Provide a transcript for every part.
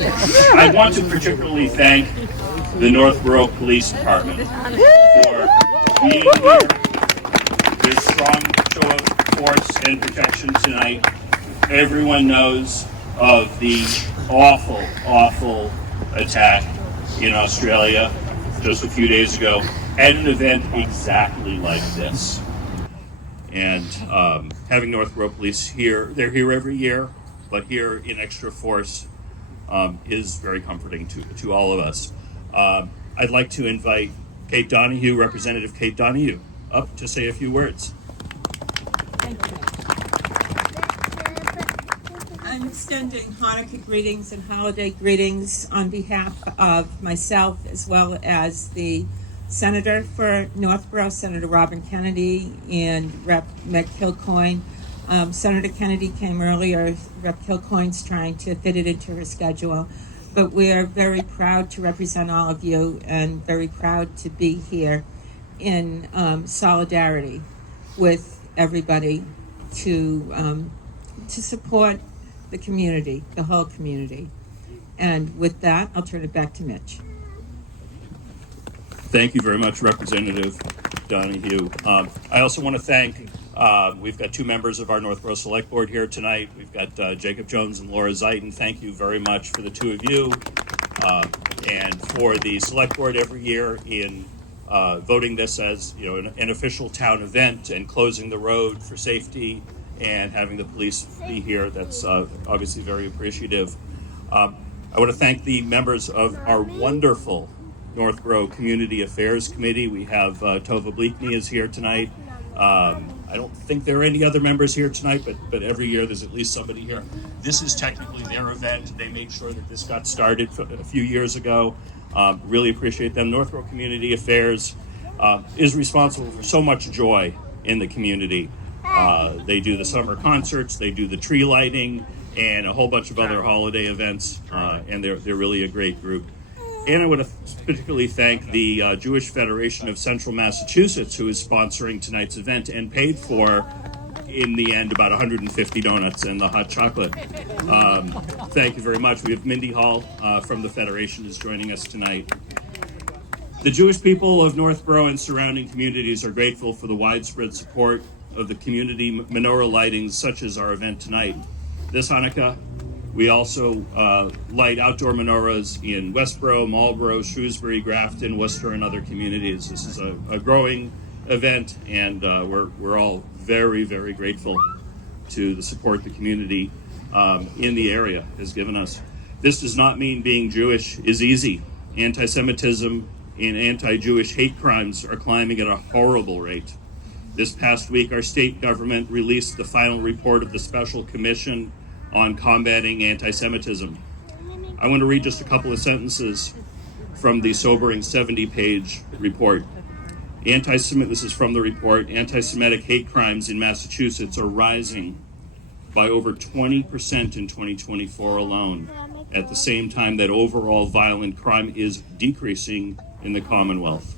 I want to particularly thank the Northborough Police Department for being here, their strong show of force and protection tonight. Everyone knows of the awful attack in Australia just a few days ago at an event exactly like this. And having Northborough Police here, they're here every year, but here in extra force is very comforting to all of us. I'd like to invite Kate Donahue, Representative Kate Donahue, up to say a few words. Thank you. I'm extending Hanukkah greetings and holiday greetings on behalf of myself as well as the Senator for Northborough, Senator Robin Kennedy, and Rep. McKilcoyne. Senator Kennedy came earlier. Rep. Kilcoyne's trying to fit it into her schedule. But we are very proud to represent all of you and very proud to be here in solidarity with everybody to support the community, the whole community. And with that, I'll turn it back to Mitch. Thank you very much, Representative Donahue. I also want to thank, we've got two members of our Northborough Select Board here tonight. We've got Jacob Jones and Laura Zeiton. Thank you very much for the two of you and for the Select Board every year in voting this as an official town event and closing the road for safety and having the police be here. That's obviously very appreciative. I want to thank the members of our wonderful Northborough Community Affairs Committee. We have Tova Bleakney is here tonight. I don't think there are any other members here tonight, but every year there's at least somebody here. This is technically their event. They made sure that this got started a few years ago. Really appreciate them. Northborough Community Affairs is responsible for so much joy in the community. They do the summer concerts, they do the tree lighting, and a whole bunch of other holiday events, and they're really a great group. And I want to particularly thank the Jewish Federation of Central Massachusetts, who is sponsoring tonight's event and paid for, in the end, about 150 donuts and the hot chocolate. Thank you very much. We have Mindy Hall from the Federation is joining us tonight. The Jewish people of Northborough and surrounding communities are grateful for the widespread support of the community menorah lightings, such as our event tonight. This Hanukkah, we also light outdoor menorahs in Westborough, Marlborough, Shrewsbury, Grafton, Worcester, and other communities. This is a growing event, and we're all very, very grateful to the support the community in the area has given us. This does not mean being Jewish is easy. Anti-Semitism and anti-Jewish hate crimes are climbing at a horrible rate. This past week, our state government released the final report of the Special Commission on combating anti-Semitism. I want to read just a couple of sentences from the sobering 70-page report. This is from the report. Anti-Semitic hate crimes in Massachusetts are rising by over 20% in 2024 alone, at the same time that overall violent crime is decreasing in the Commonwealth.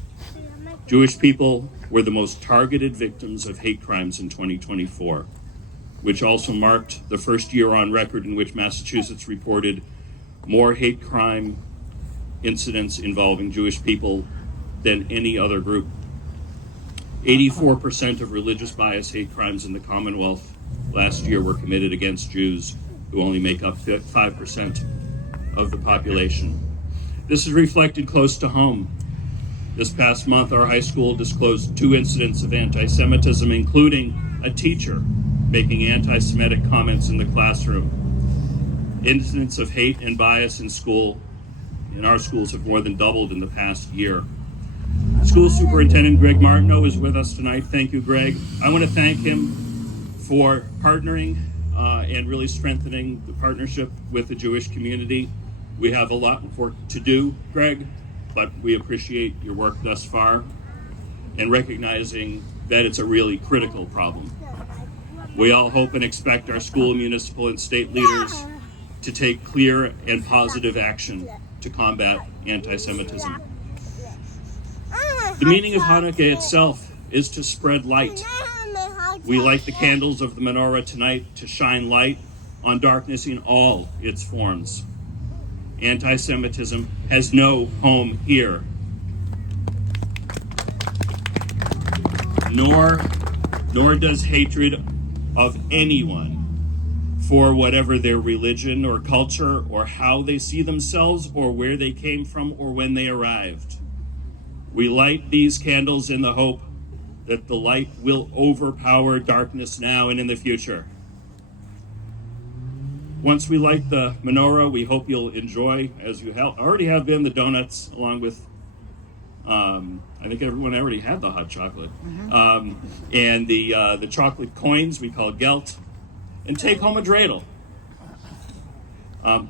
Jewish people were the most targeted victims of hate crimes in 2024. Which also marked the first year on record in which Massachusetts reported more hate crime incidents involving Jewish people than any other group. 84% of religious bias hate crimes in the Commonwealth last year were committed against Jews, who only make up 5% of the population. This is reflected close to home. This past month, our high school disclosed 2 incidents of anti-Semitism, including a teacher making anti-Semitic comments in the classroom. Incidents of hate and bias in our schools have more than doubled in the past year. School Superintendent Greg Martineau is with us tonight. Thank you, Greg. I want to thank him for partnering and really strengthening the partnership with the Jewish community. We have a lot of work to do, Greg, but we appreciate your work thus far and recognizing that it's a really critical problem. We all hope and expect our school, municipal, and state leaders to take clear and positive action to combat anti-Semitism. The meaning of Hanukkah itself is to spread light. We light the candles of the menorah tonight to shine light on darkness in all its forms. Anti-Semitism has no home here. Nor does hatred of anyone for whatever their religion or culture or how they see themselves or where they came from or when they arrived. We light these candles in the hope that the light will overpower darkness now and in the future. Once we light the menorah, we hope you'll enjoy, as you already have been, the donuts, along with, I think everyone already had the hot chocolate, and the chocolate coins we call gelt, and take home a dreidel. And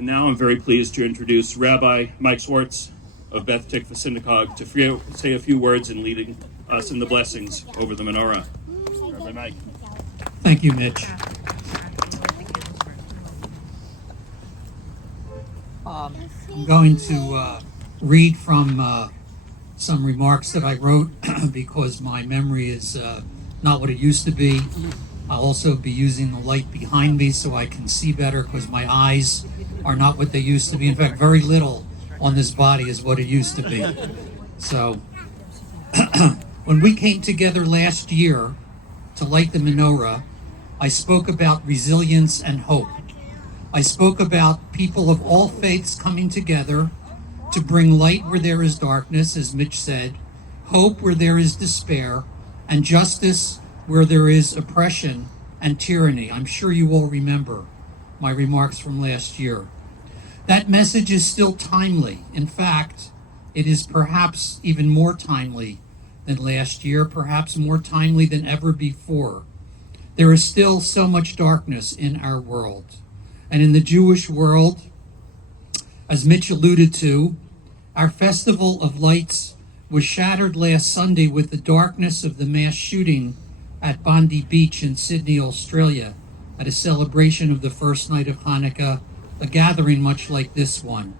now I'm very pleased to introduce Rabbi Mike Swartz of Beth Tikva Synagogue to say a few words in leading us in the blessings over the menorah. Rabbi Mike. Thank you, Mitch. I'm going to read from some remarks that I wrote because my memory is not what it used to be. I'll also be using the light behind me so I can see better because my eyes are not what they used to be. In fact, very little on this body is what it used to be. So when we came together last year to light the menorah, I spoke about resilience and hope. I spoke about people of all faiths coming together to bring light where there is darkness, as Mitch said, hope where there is despair, and justice where there is oppression and tyranny. I'm sure you all remember my remarks from last year. That message is still timely. In fact, it is perhaps even more timely than last year, perhaps more timely than ever before. There is still so much darkness in our world. And in the Jewish world, as Mitch alluded to, our Festival of Lights was shattered last Sunday with the darkness of the mass shooting at Bondi Beach in Sydney, Australia, at a celebration of the first night of Hanukkah, a gathering much like this one.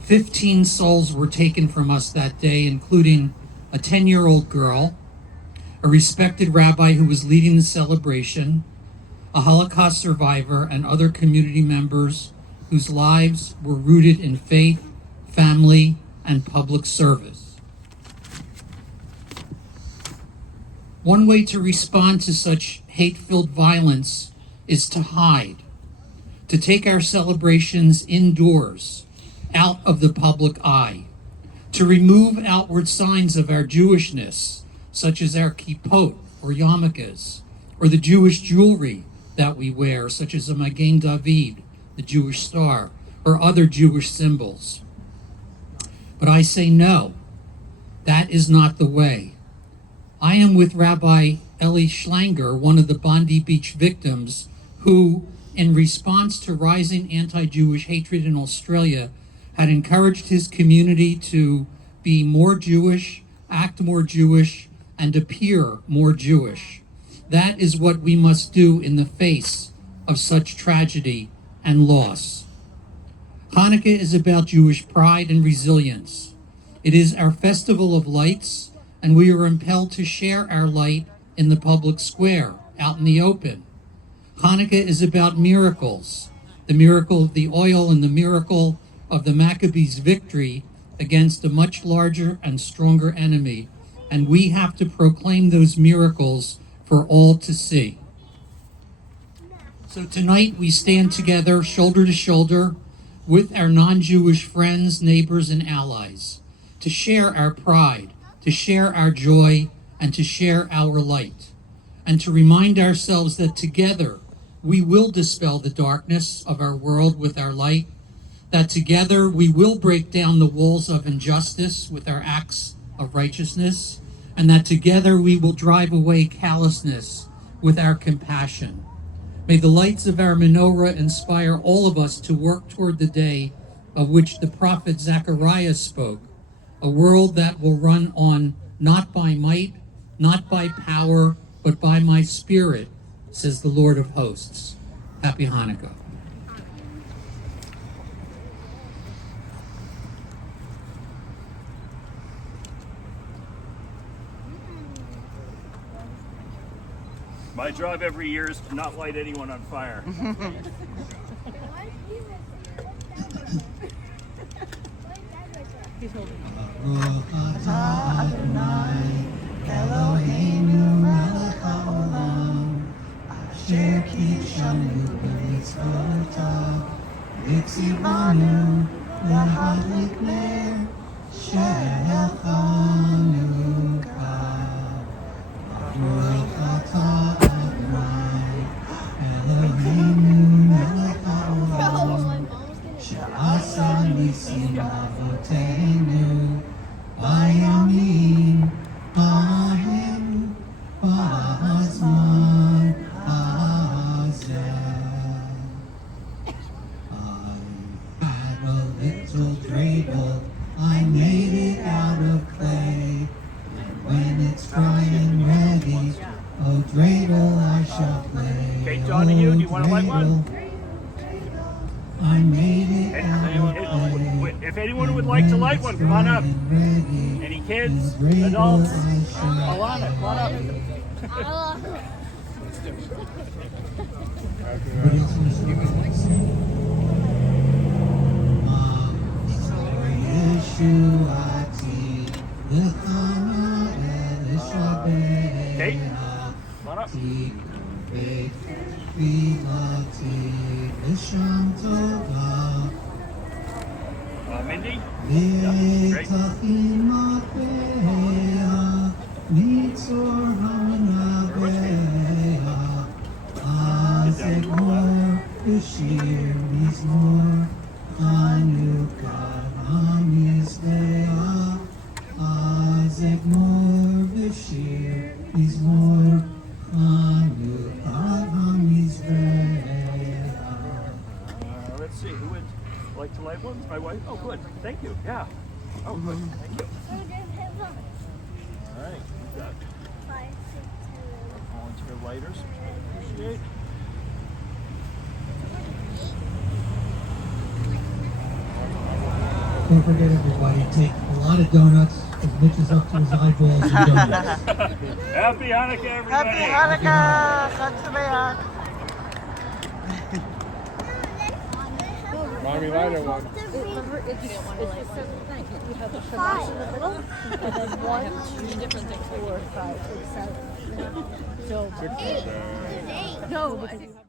15 souls were taken from us that day, including a 10-year-old girl, a respected rabbi who was leading the celebration, a Holocaust survivor, and other community members whose lives were rooted in faith, family, and public service. One way to respond to such hate-filled violence is to hide, to take our celebrations indoors, out of the public eye, to remove outward signs of our Jewishness, such as our kippot or yarmulkes, or the Jewish jewelry that we wear, such as a Magen David, the Jewish star, or other Jewish symbols. But I say no, that is not the way. I am with Rabbi Eli Schlanger, one of the Bondi Beach victims, who, in response to rising anti-Jewish hatred in Australia, had encouraged his community to be more Jewish, act more Jewish, and appear more Jewish. That is what we must do in the face of such tragedy and loss. Hanukkah is about Jewish pride and resilience. It is our festival of lights, and we are impelled to share our light in the public square, out in the open. Hanukkah is about miracles, the miracle of the oil and the miracle of the Maccabees' victory against a much larger and stronger enemy, and we have to proclaim those miracles for all to see. So tonight we stand together, shoulder to shoulder, with our non-Jewish friends, neighbors, and allies, to share our pride, to share our joy, and to share our light, and to remind ourselves that together we will dispel the darkness of our world with our light, that together we will break down the walls of injustice with our acts of righteousness, and that together we will drive away callousness with our compassion. May the lights of our menorah inspire all of us to work toward the day of which the prophet Zechariah spoke, a world that will run on not by might, not by power, but by my spirit, says the Lord of hosts. Happy Hanukkah. My job every year is to not light anyone on fire. Baruch atah Adonai, Eloheinu melech haolam, asher kidshanu b'mitzvotav, v'tzivanu להדליק נר של חנוכה. ברוך אתה אדוני, אלוהינו מלך העולם, שעשה ניסים אבותינו, בימים ההם בזמן הזה. I had a little dreidel, I made it out of clay. And when it's dry and ready, oh dreidel I shall play. Okay, Donahue, do you want to light one? I made it out of clay. If anyone would like to light one, come on up. Any kids, adults? Come on up, come on up. What else was you would like to say? Yeshuati, Lechana Elishabeh, Okay, come on up. Tikvei Tfilati, Lisham Tova, Mindy? V'tachim Matbeah, Mitzor Hanabeah, Azegmor, B'shir, Mizmor, Chanukah, HaMizbeah, Azegmor, B'shir, Mizmor, Chanukah, HaMizbeah. Let's see, who would like to light one? My wife? Oh, good. Thank you. Yeah. Oh, good. Thank you. All right. We've got volunteer lighters, which I appreciate. Don't forget, everybody, take a lot of donuts, because Mitch is up to his eyeballs in donuts. Happy Hanukkah, everybody. Happy Hanukkah! Chag Sameach! Mommy lighter one. It's the seven thing. You have a shamash in the middle, and then 1, 2, 3, 4, 5, 6, 7. So, no, because you have